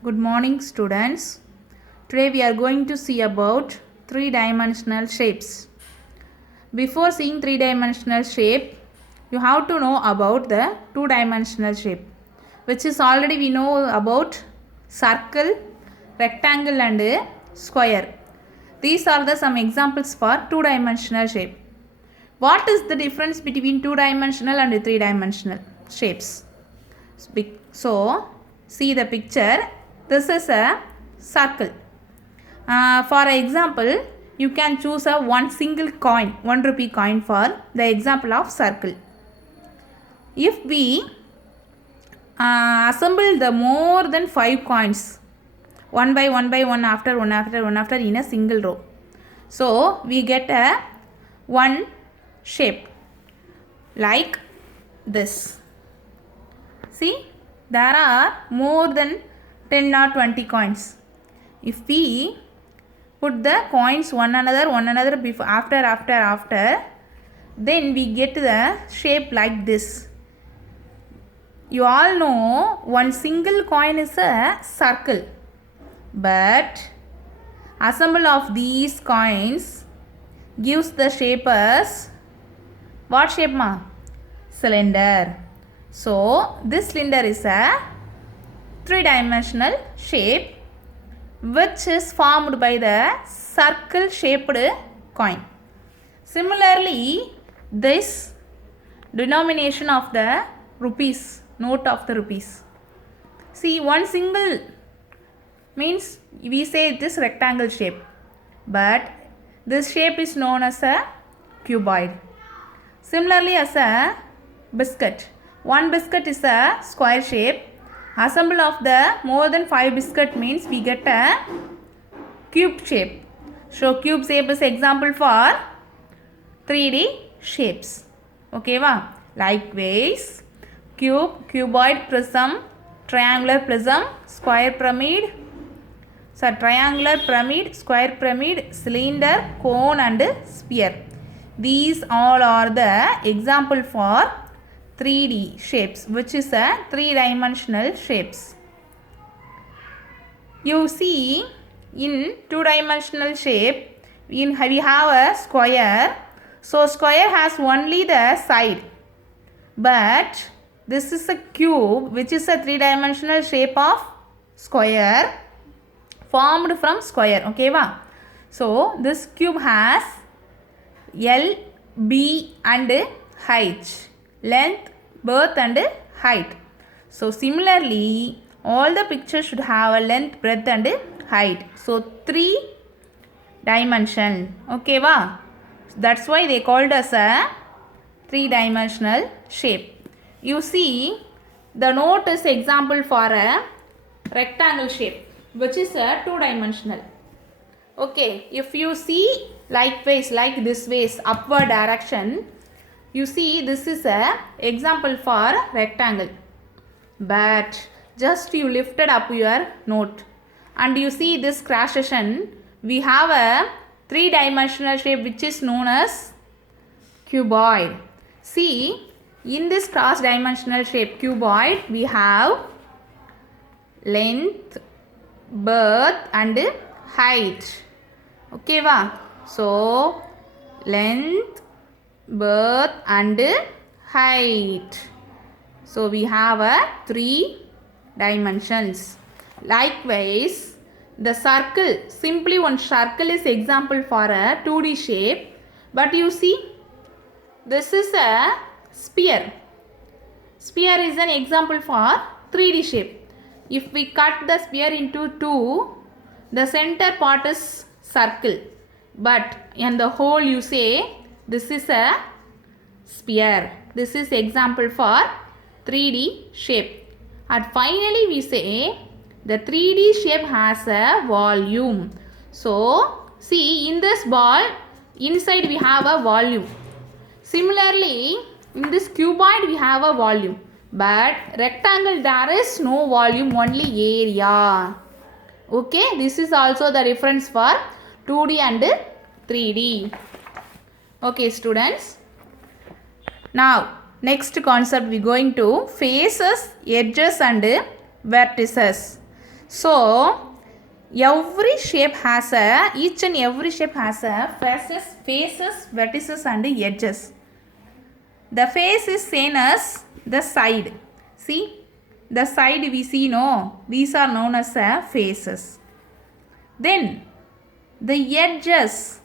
Good morning, students. Today we are going to see about three-dimensional shapes. Before seeing three-dimensional shape, you have to know about the two-dimensional shape, which is already we know about circle, rectangle and square. These are the some examples for two-dimensional shape. What is the difference between two-dimensional and three-dimensional shapes? So, see the picture. This is a circle. For example, you can choose a one single coin, 1 rupee coin for the example of circle. If we assemble the more than 5 coins, one by one after one after in a single row, so we get a one shape like this. See, there are more than 10 or 20 coins. If we put the coins one another before after, then we get the shape like this. You all know one single coin is a circle, but assemble of these coins gives the shape as what shape ma? Cylinder. So this cylinder is a three-dimensional shape which is formed by the circle shaped coin. Similarly, this denomination of the rupees, note of the rupees. See, one single means we say it is rectangle shape, but this shape is known as a cuboid. Similarly, as a biscuit, one biscuit is a square shape. Assemble of the more than 5 biscuit means we get a cube shape. So cube shape is example for 3D shapes. Okay va? Likewise, cube, cuboid, prism, triangular prism, square pyramid, triangular pyramid, square pyramid, cylinder, cone and sphere. These all are the example for 3D shapes, which is a three-dimensional shapes. You see, in two-dimensional shape, we have a square. So square has only the side, but this is a cube, which is a three-dimensional shape of square formed from square. Okay va? So this cube has L, B and H. Length, breadth and height. So similarly, all the pictures should have a length, breadth and height. So 3 dimension. Okay va? That's why they called us a 3-dimensional shape. You see, the note is example for a rectangle shape, which is a 2-dimensional. Okay, if you see likewise like this ways upward direction, you see this is a example for rectangle, but just you lifted up your note and you see this cross section, we have a 3-dimensional shape which is known as cuboid. See, in this cross dimensional shape cuboid, we have length, breadth and height. Okay va? So length, breadth and height. So we have a 3 dimensions. Likewise, the circle, simply one circle is example for a 2D shape, but you see this is a sphere. Sphere is an example for 3D shape. If we cut the sphere into 2, the center part is circle, but in the whole you say this is a sphere. This is example for 3D shape. And finally we say the 3D shape has a volume. So see, in this ball inside we have a volume. Similarly, in this cuboid we have a volume, but rectangle there is no volume, only area. Okay, this is also the difference for 2D and 3D. Okay students, now next concept we going to faces, edges and vertices. So every shape has a, each and every shape has a faces, vertices and edges. The face is seen as the side. See, the side we see, no, these are known as faces. Then the edges.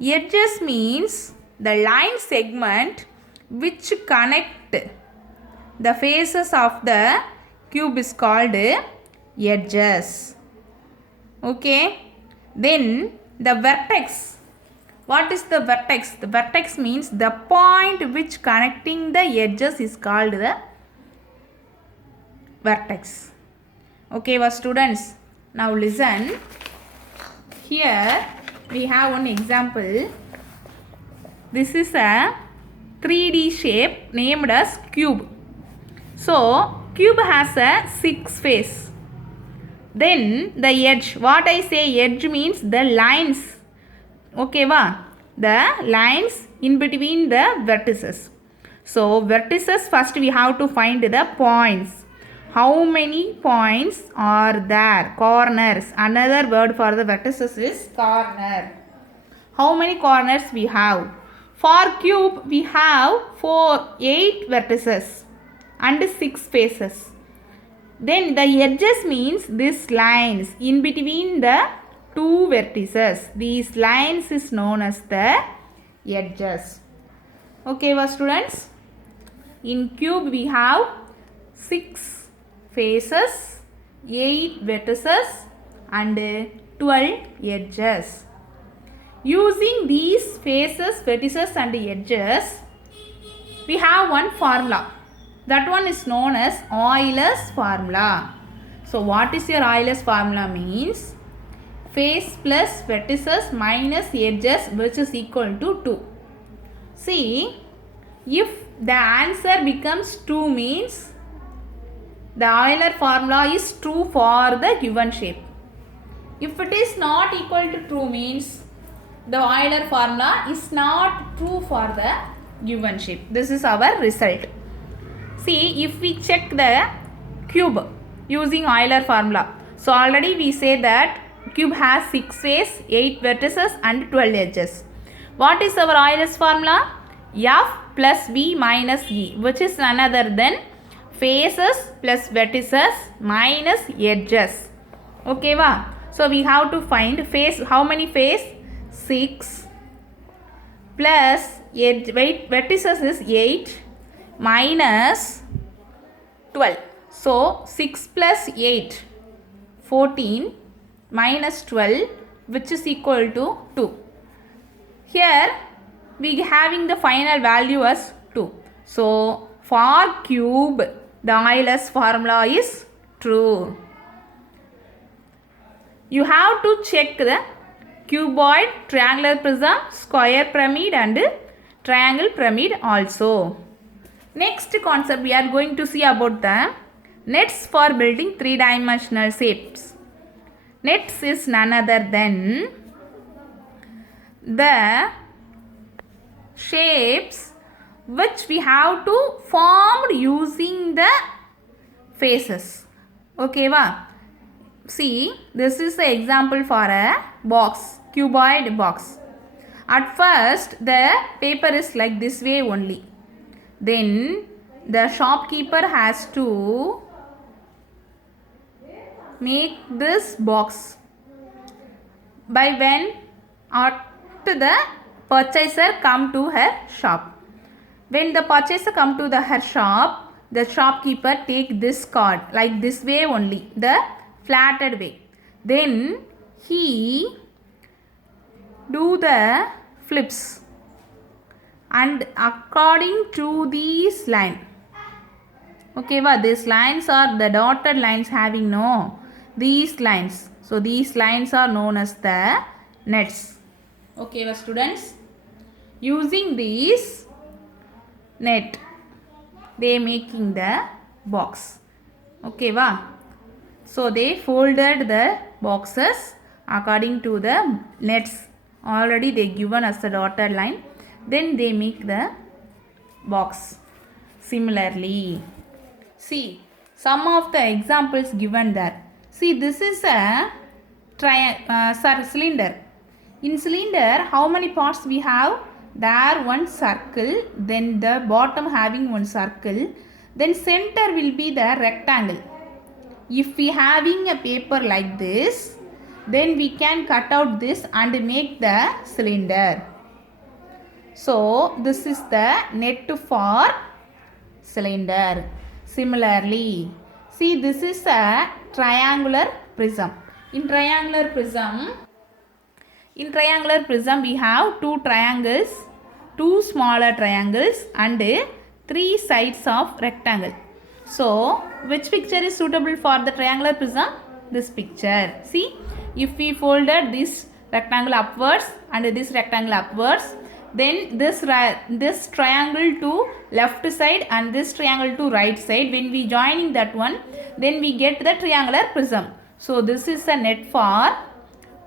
Edges means the line segment which connect the faces of the cube is called edges. Okay. Then the vertex. What is the vertex? The vertex means the point which connecting the edges is called the vertex. Okay, well, students, now listen. Here we have one example. This is a 3D shape named as cube. So cube has a 6 face. Then the edge. What I say edge means the lines. Okay, va? The lines in between the vertices. So vertices, first we have to find the points. How many points are there? Corners. Another word for the vertices is corner. How many corners we have? For cube we have 8 vertices and 6 faces. Then the edges means these lines in between the 2 vertices. These lines is known as the edges. Okay, well, students, in cube we have 6 faces, 8 vertices and 12 edges. Using these faces, vertices and edges, we have one formula. That one is known as Euler's formula. So what is your Euler's formula means? Face plus vertices minus edges, which is equal to 2. See, if the answer becomes 2 means the Euler formula is true for the given shape. If it is not equal to 2 means the Euler formula is not true for the given shape. This is our result. See, if we check the cube using Euler formula. So already we say that cube has 6 faces, 8 vertices and 12 edges. What is our Euler's formula? F plus V minus E, which is none other than faces plus vertices minus edges. Okay, va? So we have to find face. How many faces? 6 plus vertices is 8 minus 12. So 6 plus 8, 14 minus 12, which is equal to 2. Here we having the final value as 2. So for cube, the Euler's formula is true. You have to check the cuboid, triangular prism, square pyramid and triangle pyramid also. Next concept we are going to see about the nets for building 3-dimensional shapes. Nets is none other than the shapes which we have to form using the faces. Okay, va? See, this is the example for a box, cuboid box. At first the paper is like this way only. Then the shopkeeper has to make this box by when after the purchaser come to her shop. When the purchaser come to her shop, the shopkeeper take this card like this way only, the flatted way. Then he do the flips and according to these line. Okay, well, these lines are the dotted lines having no these lines. So these lines are known as the nets. Okay, well, students, using these net they making the box. Okay, va? So they folded the boxes according to the nets already they given as the dotted line. Then they make the box. Similarly, see some of the examples given there. See, this is a cylinder. In cylinder, how many parts we have? There one circle, then the bottom having one circle, then center will be the rectangle. If we having a paper like this, then we can cut out this and make the cylinder. So this is the net for cylinder. Similarly, see, this is a triangular prism. In triangular prism we have two triangles, two smaller triangles and three sides of rectangle. So which picture is suitable for the triangular prism? This picture. See, if we folded this rectangle upwards and this rectangle upwards, then this triangle to left side and this triangle to right side, when we joining that one, then we get the triangular prism. So this is a net for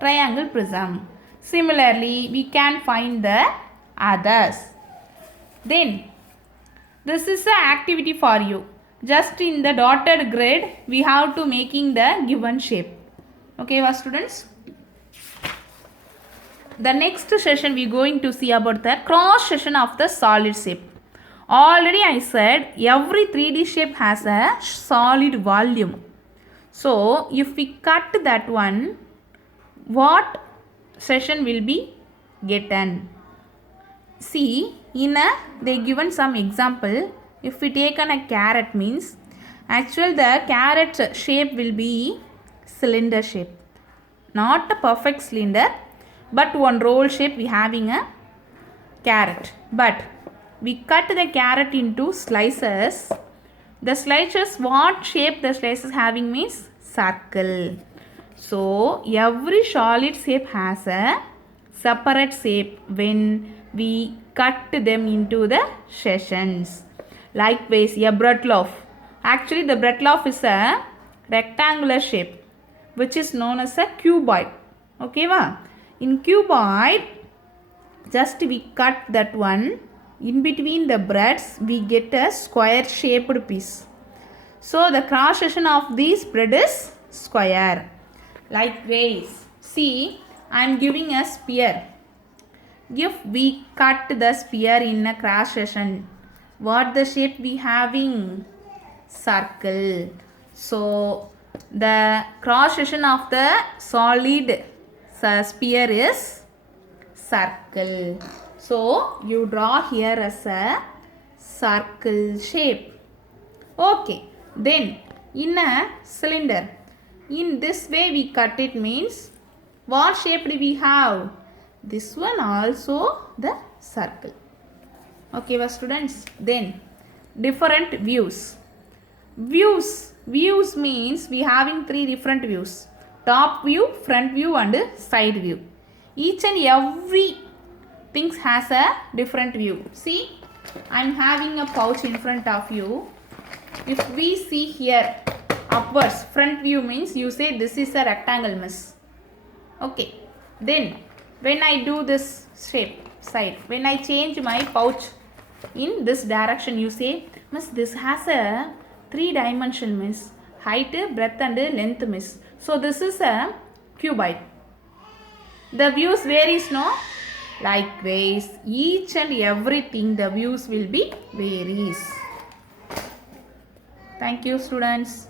triangle prism. Similarly, we can find the others. Then this is an activity for you. Just in the dotted grid, we have to making the given shape. Okay, students? The next session we going to see about the cross section of the solid shape. Already I said every 3D shape has a solid volume. So if we cut that one, what section will be gotten? See, they given some example. If we take a carrot means, actually the carrot shape will be cylinder shape. Not a perfect cylinder, but one roll shape we having a carrot. But we cut the carrot into slices. The slices, what shape the slices having means circle. So every solid shape has a separate shape when we cut them into the sections. Likewise, a bread loaf. Actually, the bread loaf is a rectangular shape, which is known as a cuboid. Okay, va? In cuboid, just we cut that one. In between the breads, we get a square shaped piece. So the cross section of this bread is square. Likewise, see, I am giving a sphere. If we cut the sphere in a cross section, what the shape we having? Circle. So the cross section of the solid sphere is circle. So you draw here as a circle shape. Okay. Then in a cylinder, in this way we cut it means what shape do we have? This one also the circle. Okay, well, students. Then different views. Views means we having three different views: top view, front view and side view. Each and every thing has a different view. See, I am having a pouch in front of you. If we see here upwards, front view means you say this is a rectangle, miss. Okay. Then when I do this shape side, when I change my pouch in this direction, you say, miss, this has a 3-dimension, miss. Height, breadth and length, miss. So this is a cuboid. The views varies, no? Likewise, each and everything the views will be varies. Thank you, students.